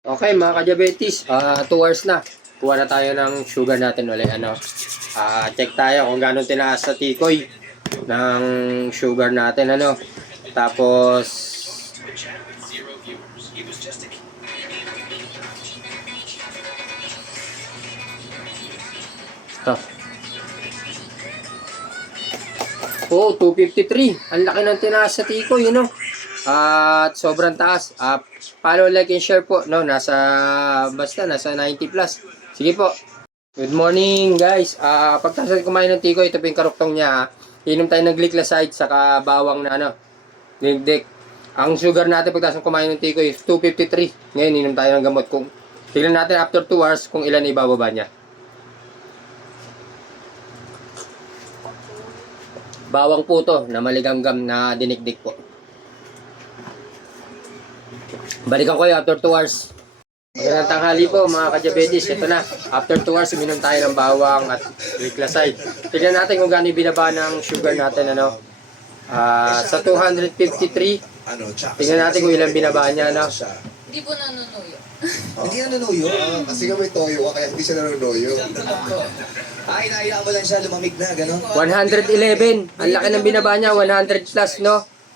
Okay mga ka-diabetes, 2 hours na. Kuha na tayo ng sugar natin ulit. Check tayo kung gano'ng tinaas sa tikoy ng sugar natin. Tapos, ito. Oh, 253. Ang laki ng tinaas sa tikoy, At sobrang taas. Follow, like, and share po. Nasa 90 plus. Sige po. Good morning, guys. Pagtaas kumain ng tikoy, ito po yung karuktong niya. Inom tayo ng glycoside saka bawang na dinigdik. Ang sugar natin pagtaas kumain ng tikoy is 253. Ngayon, inom tayo ng gamot. Tignan natin after 2 hours kung ilan ibababa niya. Bawang po to na maligamgam na dinikdik po. Balikan ko kayo after 2 hours. Magandang tanghali po mga ka-diabetes. Ito na. After 2 hours, uminom tayo ng bawang at glycoside. Tignan natin kung gaano binaba ng sugar natin. Sa 253, tignan natin kung ilang binaba niya. Hindi po nanunuyo. Hindi nanunuyo? Kasi nga may toyo ka, kaya hindi siya nanunuyo. Ay, naiya mo lang siya, lumamig na, gano'n? 111. Ang laki ng binaba niya, 100 plus,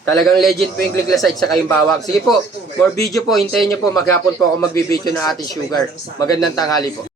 Talagang legend po yung glycoside sa yung bawang. Sige po, more video po, hintayin niyo po, maghapon po ako magbibideo ng ating sugar. Magandang tanghali po.